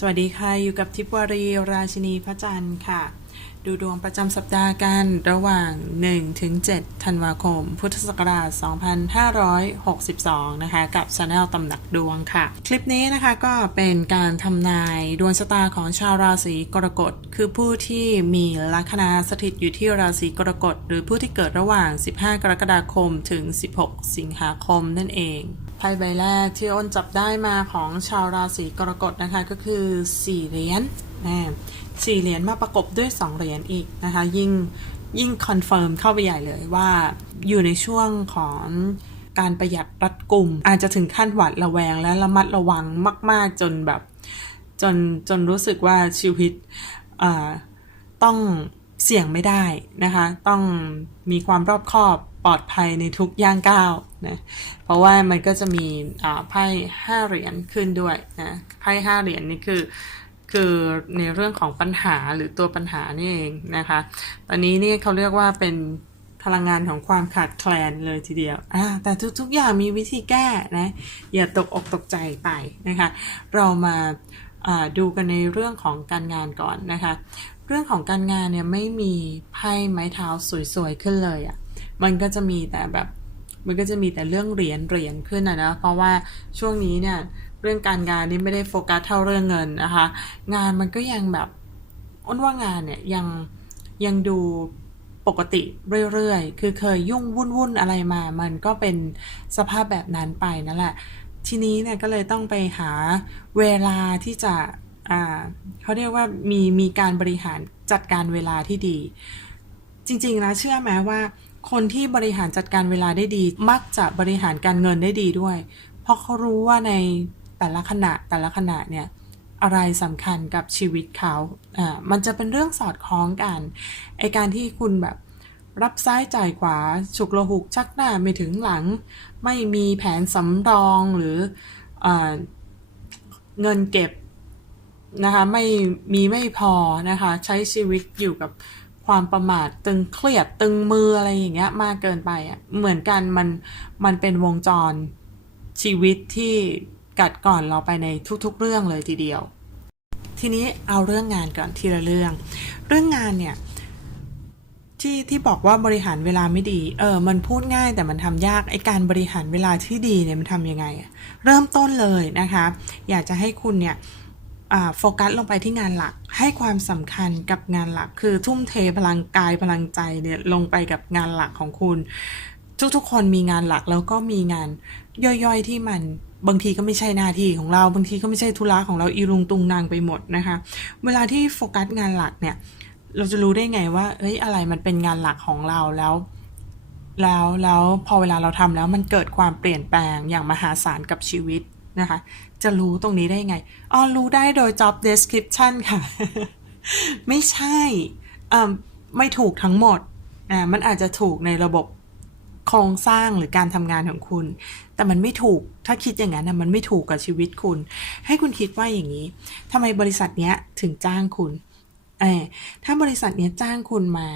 สวัสดีค่ะ อยู่กับทิพวารีราชินีพระจันทร์ค่ะ ดูดวงประจำสัปดาห์กันระหว่าง 1 ถึง 7 ธันวาคม พุทธศักราช 2562 นะคะ กับช anel ตำหนักดวงค่ะ คลิปนี้นะคะก็เป็นการทำนายดวงชะตาของชาวราศีกรกฎ คือผู้ที่มีลัคนาสถิตอยู่ที่ราศีกรกฎ หรือผู้ที่เกิดระหว่าง 15 กรกฎาคมถึง 16 สิงหาคมนั่นเอง ไพ่ใบแรกที่อ้นจับได้มาของชาวราศีกรกฎนะคะก็คือ4เหรียญนะสี่เหรียญมาประกบด้วย2เหรียญอีกนะคะยิ่งยิ่งคอนเฟิร์มเข้าไปใหญ่เลยว่าอยู่ในช่วงของการประหยัดรัดกลุ่ม อาจจะถึงขั้นหวาดระแวงและระมัดระวังมาก ๆ จนแบบจนจนรู้สึกว่าชีวิตต้อง เสี่ยงไม่ได้นะคะ ต้องมีความรอบคอบปลอดภัยในทุกย่างก้าวนะเพราะว่ามันก็จะมีไพ่ห้าเหรียญขึ้นด้วยนะไพ่ห้าเหรียญนี่คือคือในเรื่องของปัญหาหรือตัวปัญหานี่เองนะคะ ตอนนี้นี่เขาเรียกว่าเป็นพลังงานของความขาดแคลนเลยทีเดียวแต่ทุกๆอย่างมีวิธีแก้นะ อย่าตกอกตกใจไปนะคะ เรามาาดูกันในเรื่องของการงานก่อนนะคะ เรื่องของการงานเนี่ยไม่มีไพ่ไม้เท้าสวยๆขึ้นเลยอะ่ะ มันก็จะมีแต่แบบ มันก็จะมีแต่เรื่องเหรียญเหรียญขึ้นนะนะ เพราะว่าช่วงนี้เนี่ยเรื่องการงานนี่ไม่ได้โฟกัสเท่าเรื่องเงินนะคะ งานมันก็ยังแบบอ้นว่างานเนี่ยยังยังดูปกติเรื่อยๆ คือเคยยุ่งวุ่นๆอะไรมา มันก็เป็นสภาพแบบนั้นไปนั่นแหละ ทีนี้เนี่ยก็เลยต้องไปหาเวลาที่จะอ่า เขาเรียกว่ามีมีการบริหารจัดการเวลาที่ดี จริงๆนะเชื่อไหมว่าคนที่บริหารจัดการเวลาได้ดี มักจะบริหารการเงินได้ดีด้วย เพราะเขารู้ว่าในแต่ละขณะแต่ละขณะเนี่ยอะไรสำคัญกับชีวิตเขา อ่า มันจะเป็นเรื่องสอดคล้องกัน ไอการที่คุณแบบรับซ้ายจ่ายขวา ฉุกละหุกชักหน้าไม่ถึงหลัง ไม่มีแผนสำรองหรืออเงินเก็บ นะคะไม่มีไม่พอนะคะใช้ชีวิตอยู่กับความประมาทตึงเครียดตึงมืออะไรอย่างเงี้ยมากเกินไปอะเหมือนกันมันมันเป็นวงจรชีวิตที่กัดก่อนเราไปในทุกๆเรื่องเลยทีเดียว ทีนี้เอาเรื่องงานก่อนทีละเรื่อง เรื่องงานเนี่ยที่ที่บอกว่าบริหารเวลาไม่ดี เออ มันพูดง่ายแต่มันทำยาก ไอการบริหารเวลาที่ดีเนี่ยมันทำยังไงอะเริ่มต้นเลยนะคะ อยากจะให้คุณเนี่ย โฟกัสลงไปที่งานหลัก ให้ความสำคัญกับงานหลัก คือทุ่มเทพลังกายพลังใจเนี่ยลงไปกับงานหลักของคุณ ทุกๆ คนมีงานหลักแล้วก็มีงานย่อยๆที่มันบางทีก็ไม่ใช่หน้าที่ของเรา บางทีก็ไม่ใช่ธุระของเราอีรุงตุงนางไปหมดนะคะ เวลาที่โฟกัสงานหลักเนี่ย เราจะรู้ได้ไงว่าเฮ้ยอะไรมันเป็นงานหลักของเราแล้ว แล้วแล้วพอเวลาเราทำแล้วมันเกิดความเปลี่ยนแปลงอย่างมหาศาลกับชีวิต นะคะ จะรู้ตรงนี้ได้ไง อ๋อ รู้ได้โดย job description ค่ะ ไม่ใช่อ่าไม่ถูกทั้งหมดอ่ามันอาจจะถูกในระบบโครงสร้างหรือการทำงานของคุณ แต่มันไม่ถูก ถ้าคิดอย่างนั้นนะมันไม่ถูกกับชีวิตคุณ ให้คุณคิดว่าอย่างนี้ทำไมบริษัทเนี้ยถึงจ้างคุณเออถ้าบริษัทเนี้ยจ้างคุณมา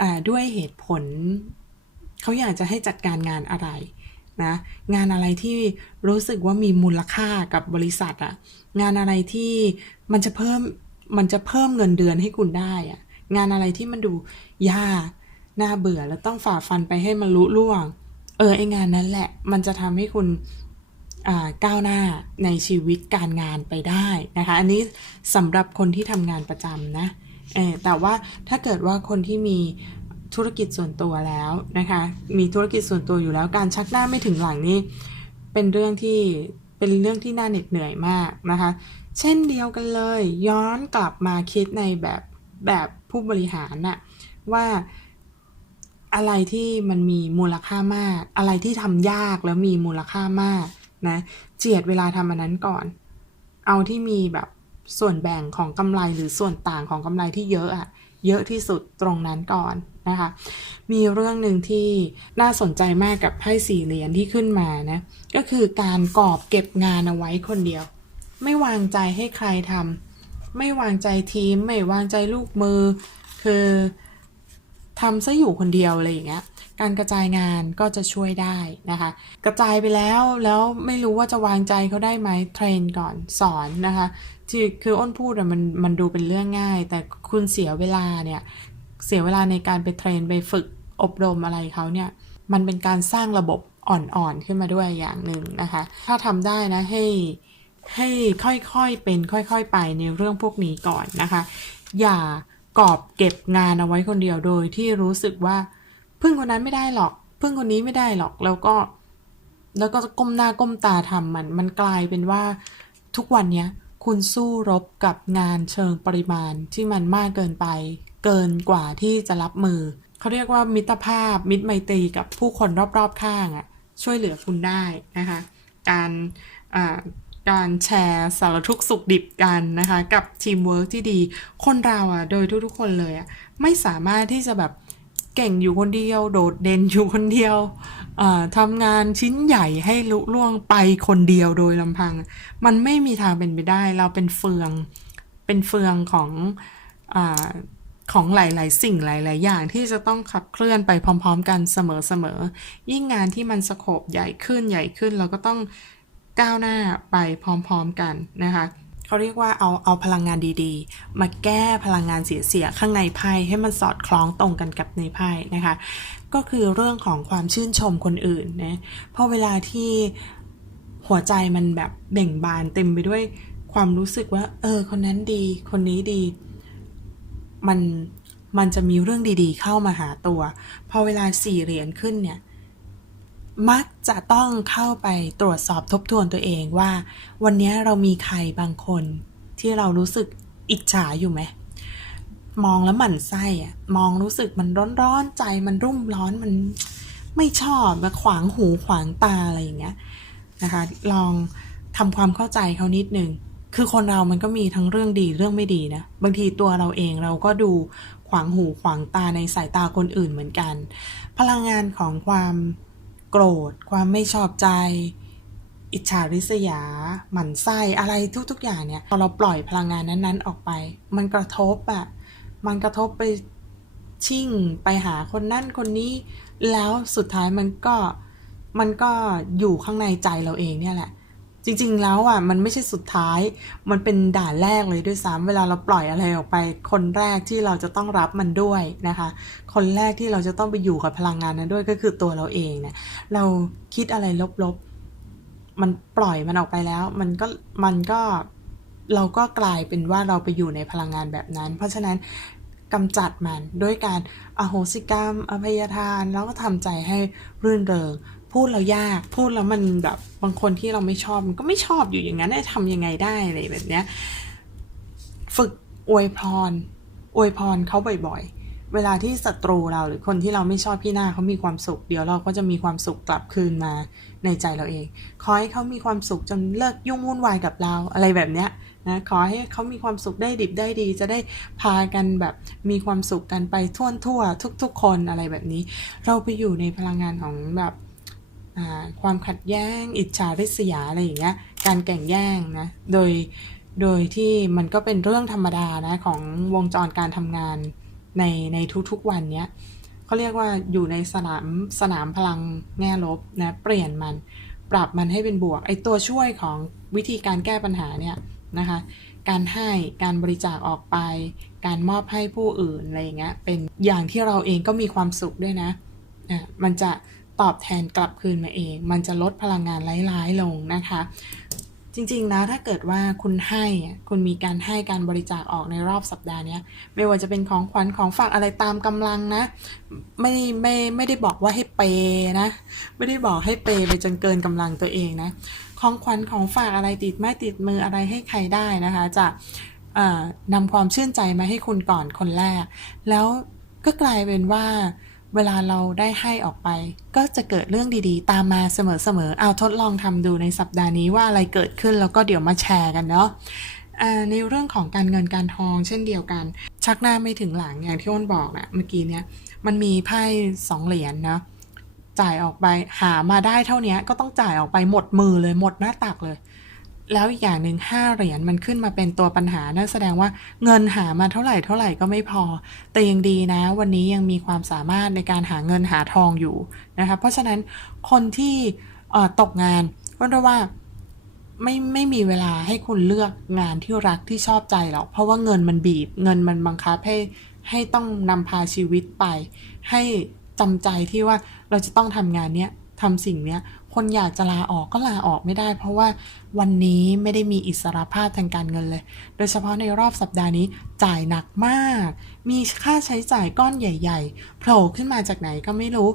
อ่าด้วยเหตุผล เขาอยากจะให้จัดการงานอะไร นะงานอะไรที่รู้สึกว่ามีมูลค่ากับบริษัทอะงานอะไรที่มันจะเพิ่มมันจะเพิ่มเงินเดือนให้คุณได้อะงานอะไรที่มันดูยากน่าเบื่อแล้วต้องฝ่าฟันไปให้มันลุล่วง เออไองานนั้นแหละ มันจะทำให้คุณก้าวหน้าในชีวิตการงานไปได้นะคะ อันนี้สำหรับคนที่ทำงานประจำนะเออแต่ว่าถ้าเกิดว่าคนที่มี ธุรกิจส่วนตัวแล้วนะคะ มีธุรกิจส่วนตัวอยู่แล้ว การชักหน้าไม่ถึงหลังนี่เป็นเรื่องที่เป็นเรื่องที่น่าเหน็ดเหนื่อยมากนะคะ เช่นเดียวกันเลย ย้อนกลับมาคิดในแบบแบบผู้บริหารน่ะว่าอะไรที่มันมีมูลค่ามาก อะไรที่ทำยากแล้วมีมูลค่ามากนะเจียดเวลาทำอันนั้นก่อน เอาที่มีแบบส่วนแบ่งของกำไรหรือส่วนต่างของกำไรที่เยอะอะเยอะที่สุดตรงนั้นก่อน นะคะ มีเรื่องหนึ่งที่น่าสนใจมากกับไพ่สี่เหรียญที่ขึ้นมานะ ก็คือการกอบเก็บงานเอาไว้คนเดียว ไม่วางใจให้ใครทำไม่วางใจทีม ไม่วางใจลูกมือ คือทำซะอยู่คนเดียวอะไรอย่างเงี้ยการกระจายงานก็จะช่วยได้นะคะ กระจายไปแล้วแล้วไม่รู้ว่าจะวางใจเขาได้ไหมเทรนก่อนสอนนะคะที่คืออ้นพูดอะมันมันดูเป็นเรื่องง่าย แต่คุณเสียเวลาเนี่ย เสียเวลาในการไปเทรนไปฝึกอบรมอะไรเขาเนี่ย มันเป็นการสร้างระบบอ่อนๆขึ้นมาด้วยอย่างหนึ่งนะคะ ถ้าทำได้นะให้ให้ค่อยๆเป็นค่อยๆไปในเรื่องพวกนี้ก่อนนะคะ อย่ากอบเก็บงานเอาไว้คนเดียวโดยที่รู้สึกว่าพึ่งคนนั้นไม่ได้หรอก พึ่งคนนี้ไม่ได้หรอกแล้วก็ แล้วก็ก้มหน้าก้มตาทำมัน มันกลายเป็นว่าทุกวันเนี้ยคุณสู้รบกับงานเชิงปริมาณที่มันมากเกินไป เกินกว่าที่จะรับมือ เขาเรียกว่ามิตรภาพ มิตรไมตรีกับผู้คนรอบๆข้างอะ่ะช่วยเหลือคุณได้นะคะ การการแชร์สารทุกข์สุขดิบกันนะคะ กับทีมเวิร์กที่ดี คนเราอะโดยทุกๆคนเลยอะไม่สามารถที่จะแบบเก่งอยู่คนเดียว โดดเด่นอยู่คนเดียวทำงานชิ้นใหญ่ให้ลุล่วงไปคนเดียวโดยลำพัง มันไม่มีทางเป็นไปได้ เราเป็นเฟือง เป็นเฟืองของอ ของหลาย ๆ สิ่งหลาย ๆ อย่างที่จะต้องขับเคลื่อนไปพร้อม ๆ กันเสมอ ๆ ยิ่งงานที่มันสโคบใหญ่ขึ้นใหญ่ขึ้น เราก็ต้องก้าวหน้าไปพร้อม ๆ กันนะคะเขาเรียกว่าเอาเอาพลังงานดีๆ มาแก้พลังงานเสียๆข้างในไพ่ให้มันสอดคล้องตรงกันกับในไพ่นะคะ ก็คือเรื่องของความชื่นชมคนอื่นนะเพราะเวลาที่หัวใจมันแบบเบ่งบานเต็มไปด้วยความรู้สึกว่า เออ คนนั้นดี คนนี้ดี มันมันจะมีเรื่องดีๆ เข้ามาหาตัว พอเวลาสี่เหรียญขึ้นเนี่ย มักจะต้องเข้าไปตรวจสอบทบทวนตัวเองว่า วันนี้เรามีใครบางคน ที่เรารู้สึกอิจฉาอยู่ไหมมองแล้วหมั่นไส้อะมองรู้สึกมันร้อนๆใจมันรุ่มร้อนมันไม่ชอบมาขวางหูขวางตาอะไรอย่างเงี้ยนะคะ ลองทำความเข้าใจเขานิดนึง คือคนเรามันก็มีทั้งเรื่องดีเรื่องไม่ดีนะ บางทีตัวเราเองเราก็ดูขวางหูขวางตาในสายตาคนอื่นเหมือนกัน พลังงานของความโกรธ ความไม่ชอบใจ อิจฉาริษยา หมั่นไส้อะไรทุก ๆ อย่างเนี่ยพอเราปล่อยพลังงานนั้นๆ ออกไป มันกระทบอะมันกระทบไปชิ่งไปหาคนนั่นคนนี้ แล้วสุดท้ายมันก็มันก็อยู่ข้างในใจเราเองเนี่ยแหละ จริง ๆ แล้วอะมันไม่ใช่สุดท้าย มันเป็นด่านแรกเลยด้วยซ้ำเวลาเราปล่อยอะไรออกไป คนแรกที่เราจะต้องรับมันด้วยนะคะ คนแรกที่เราจะต้องไปอยู่กับพลังงานนั้นด้วยก็คือตัวเราเองเนี่ยเราคิดอะไรลบๆ มันปล่อยมันออกไปแล้ว มันก็มันก็เราก็กลายเป็นว่าเราไปอยู่ในพลังงานแบบนั้น เพราะฉะนั้นกำจัดมันด้วยการอโหสิกรรม อภัยทาน แล้วก็ทำใจให้รื่นเริง พูดแล้วยาก พูดแล้วมันแบบบางคนที่เราไม่ชอบมันก็ไม่ชอบอยู่อย่างนั้นจะทำยังไงได้อะไรแบบเนี้ยฝึกอวยพร อวยพรเขาบ่อยๆ เวลาที่ศัตรูเราหรือคนที่เราไม่ชอบพี่หน้าเขามีความสุข เดี๋ยวเราก็จะมีความสุขกลับคืนมาในใจเราเอง ขอให้เขามีความสุขจนเลิกยุ่งวุ่นวายกับเราอะไรแบบเนี้ยนะขอให้เขามีความสุขได้ดิบได้ดี จะได้พากันแบบมีความสุขกันไปทั่วทั่วทุก ๆ คนอะไรแบบนี้ เราไปอยู่ในพลังงานของแบบ ความขัดแย้ง อิจฉาริษยาอะไรอย่างเงี้ยการแก่งแย่งนะโดยโดยที่มันก็เป็นเรื่องธรรมดานะของวงจรการทำงานในในทุกๆวันเนี้ยเขาเรียกว่าอยู่ในสนามสนามพลังแง่ลบนะเปลี่ยนมันปรับมันให้เป็นบวกไอตัวช่วยของวิธีการแก้ปัญหาเนี่ยนะคะการให้การบริจาคออกไป การมอบให้ผู้อื่นอะไรอย่างเงี้ยเป็นอย่างที่เราเองก็มีความสุขด้วยนะอะมันจะ ตอบแทนกลับคืนมาเอง มันจะลดพลังงานร้ายๆลงนะคะ จริงๆนะถ้าเกิดว่าคุณให้คุณมีการให้การบริจาคออกในรอบสัปดาห์นี้ไม่ว่าจะเป็นของขวัญของฝากอะไรตามกำลังนะ ไม่ไม่ไม่ได้บอกว่าให้เปนะ ไม่ได้บอกให้เปไปจนเกินกำลังตัวเองนะของขวัญของฝากอะไรติดไม้ติดมืออะไรให้ใครได้นะคะจะนำความชื่นใจมาให้คุณก่อนคนแรก แล้วก็กลายเป็นว่า เวลาเราได้ให้ออกไป ก็จะเกิดเรื่องดีๆ ตามมาเสมอๆ เอาทดลองทำดูในสัปดาห์นี้ว่าอะไรเกิดขึ้นแล้วก็เดี๋ยวมาแชร์กันเนาะในเรื่องของการเงินการทองเช่นเดียวกัน ชักหน้าไม่ถึงหลังอย่างที่อ้นบอกนะเมื่อกี้เนี้ยมันมีไพ่สองเหรียญเนาะจ่ายออกไปหามาได้เท่านี้ก็ต้องจ่ายออกไปหมดมือเลยหมดหน้าตักเลย แล้วอีกอย่างหนึ่งห้าเหรียญมันขึ้นมาเป็นตัวปัญหานั่นแสดงว่าเงินหามาเท่าไหร่เท่าไหร่ก็ไม่พอ แต่ยังดีนะ วันนี้ยังมีความสามารถในการหาเงินหาทองอยู่นะคะเพราะฉะนั้นคนที่ตกงานก็เรียกว่าไม่ไม่มีเวลาให้คุณเลือกงานที่รักที่ชอบใจหรอก เพราะว่าเงินมันบีบ เงินมันบังคับให้ให้ต้องนำพาชีวิตไป ให้จำใจที่ว่าเราจะต้องทำงานเนี้ยทำสิ่งเนี้ย คนอยากจะลาออกก็ลาออกไม่ได้ เพราะว่าวันนี้ไม่ได้มีอิสรภาพทางการเงินเลย โดยเฉพาะในรอบสัปดาห์นี้จ่ายหนักมาก มีค่าใช้จ่ายก้อนใหญ่ๆโผล่ขึ้นมาจากไหนก็ไม่รู้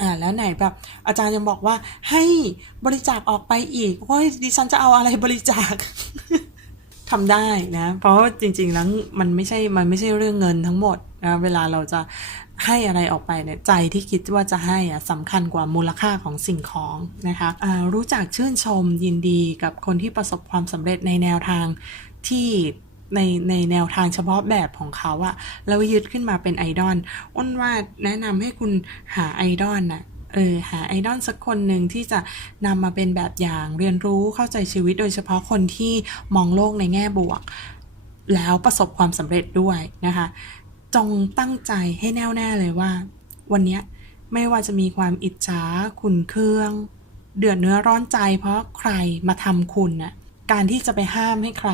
อ่าแล้วไหนแบบอาจารย์ยังบอกว่าให้บริจาคออกไปอีกโอ้ยดิฉันจะเอาอะไรบริจาคทำได้นะ เพราะจริงๆแล้วมันไม่ใช่มันไม่ใช่เรื่องเงินทั้งหมดนะเวลาเราจะ ให้อะไรออกไปเนี่ยใจที่คิดว่าจะให้อะสำคัญกว่ามูลค่าของสิ่งของนะคะอ่ารู้จักชื่นชมยินดีกับคนที่ประสบความสำเร็จในแนวทางที่ในในแนวทางเฉพาะแบบของเขาอะแล้วยึดขึ้นมาเป็นไอดอลอ้นว่าแนะนำให้คุณหาไอดอลน่ะเออหาไอดอลสักคนหนึ่งที่จะนำมาเป็นแบบอย่างเรียนรู้เข้าใจชีวิตโดยเฉพาะคนที่มองโลกในแง่บวก แล้วประสบความสำเร็จด้วยนะคะ จงตั้งใจให้แน่วแน่เลยว่า วันนี้ไม่ว่าจะมีความอิจฉาขุนเคือง เดือดเนื้อร้อนใจ เพราะใครมาทำคุณน่ะการที่จะไปห้ามให้ใคร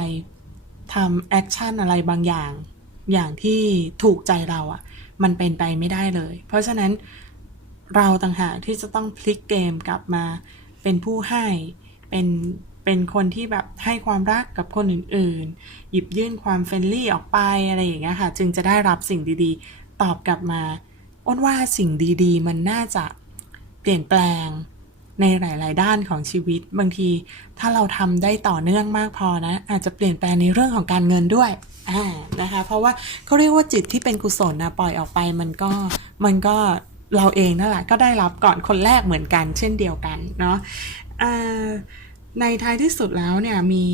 ทำแอคชั่นอะไรบางอย่าง อย่างที่ถูกใจเราอะ่ะ มันเป็นไปไม่ได้เลย เพราะฉะนั้นเราต่างหากที่จะต้องพลิกเกมกลับมาเป็นผู้ให้เป็น เป็นคนที่แบบให้ความรักกับคนอื่นๆ หยิบยื่นความเฟรนลี่ออกไปอะไรอย่างเงี้ยค่ะ จึงจะได้รับสิ่งดีๆ ตอบกลับมาอ้นว่าสิ่งดีๆ มันน่าจะเปลี่ยนแปลงในหลาย ๆ ด้านของชีวิต บางทีถ้าเราทำได้ต่อเนื่องมากพอนะ อาจจะเปลี่ยนแปลงในเรื่องของการเงินด้วยอ่านะคะ เพราะว่าเขาเรียกว่าจิตที่เป็นกุศลนะปล่อยออกไปมันก็มันก็เราเองนั่นแหละก็ได้รับก่อนคนแรกเหมือนกัน เช่นเดียวกันเนาะอ่า ในท้ายที่สุดแล้วเนี่ยมี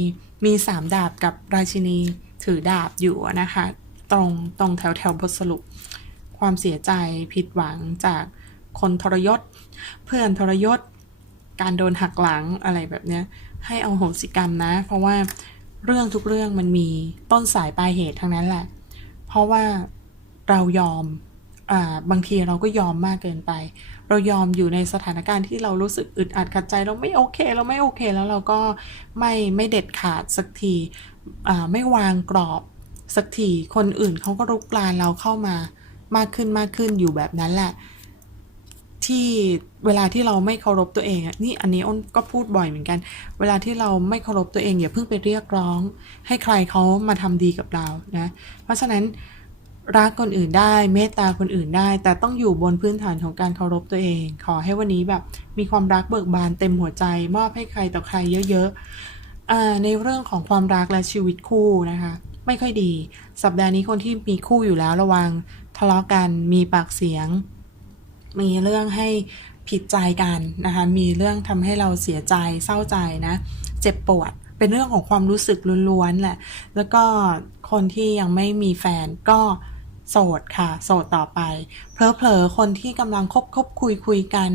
มีสามดาบกับราชินีถือดาบอยู่นะคะ ตรงตรงแถวแถวบทสรุป ความเสียใจผิดหวังจากคนทรยศ เพื่อนทรยศ การโดนหักหลังอะไรแบบเนี้ย ให้เอาโหสิกรรมนะ เพราะว่าเรื่องทุกเรื่องมันมีต้นสายปลายเหตุทั้งนั้นแหละ เพราะว่าเรายอม บางทีเราก็ยอมมากเกินไป เรายอมอยู่ในสถานการณ์ที่เรารู้สึกอึดอัดขัดใจเราไม่โอเค เราไม่โอเค แล้วเราก็ไม่ไม่เด็ดขาดสักทีไม่วางกรอบสักทีคนอื่นเขาก็รุกรานเราเข้ามามากขึ้นมากขึ้นอยู่แบบนั้นแหละ ที่เวลาที่เราไม่เคารพตัวเองนี่อันนี้อ้นก็พูดบ่อยเหมือนกัน เวลาที่เราไม่เคารพตัวเองอย่าเพิ่งไปเรียกร้อง ให้ใครเขามาทำดีกับเรานะเพราะฉะนั้น รักคนอื่นได้เมตตาคนอื่นได้ แต่ต้องอยู่บนพื้นฐานของการเคารพตัวเอง ขอให้วันนี้แบบมีความรักเบิกบานเต็มหัวใจ มอบให้ใครต่อใครเยอะๆอในเรื่องของความรักและชีวิตคู่นะคะ ไม่ค่อยดี สัปดาห์นี้คนที่มีคู่อยู่แล้วระวังทะเลาะกันมีปากเสียง มีเรื่องให้ผิดใจกันนะคะมีเรื่องทำให้เราเสียใจเศร้าใจนะ เจ็บปวดเป็นเรื่องของความรู้สึกล้วนๆแหละแล้วก็คนที่ยังไม่มีแฟนก็ โสดค่ะ โสดต่อไป เพลอๆคนที่กำลังคบคบคุยคุยกัน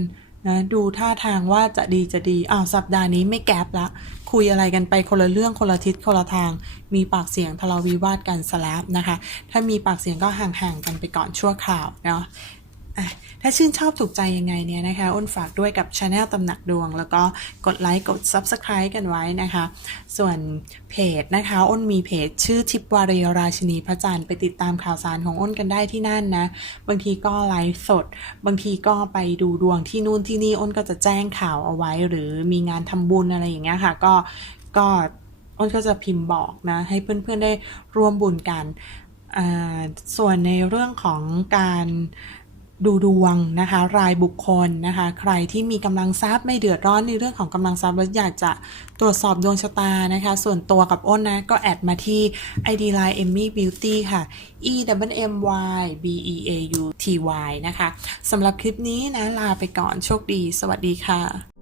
นะดูท่าทางว่าจะดีจะดีอ้าวสัปดาห์นี้ไม่แก๊บละ คุยอะไรกันไปคนละเรื่องคนละทิศคนละทาง มีปากเสียงทะเลาะวิวาทกันสลับนะคะ ถ้ามีปากเสียงก็ห่างๆกันไปก่อนชั่วคราวเนาะ ถ้าชื่นชอบถูกใจยังไงเนี่ยนะคะ อ้นฝากด้วยกับช anel ตำหนักดวง แล้วก็กดไลค์กด Subscribe กันไว้นะคะ ส่วนเพจนะคะ อ้นมีเพจชื่อทิปวารีราชินีพระจันทร์ไปติดตามข่าวสารของอ้นกันได้ที่นั่นนะ บางทีก็ไลฟ์สด บางทีก็ไปดูดวงที่นู่นที่นี่อ้นก็จะแจ้งข่าวเอาไว้ หรือมีงานทำบุญอะไรอย่างเงี้ยค่ะ ก็ก็อ้นก็จะพิมพ์บอกนะ ให้เพื่อนๆได้ร่วมบุญกัน ส่วนในเรื่องของการ ดูดวงนะคะ รายบุคคลนะคะ ใครที่มีกำลังทรัพย์ไม่เดือดร้อนในเรื่องของกำลังทรัพย์และอยากจะตรวจสอบดวงชะตานะคะ ส่วนตัวกับอ้นนะ ก็แอดมาที่ ID Line Emmy Beauty ค่ะ E W M Y B E A U T Y นะคะสำหรับคลิปนี้นะ ลาไปก่อนโชคดี สวัสดีค่ะ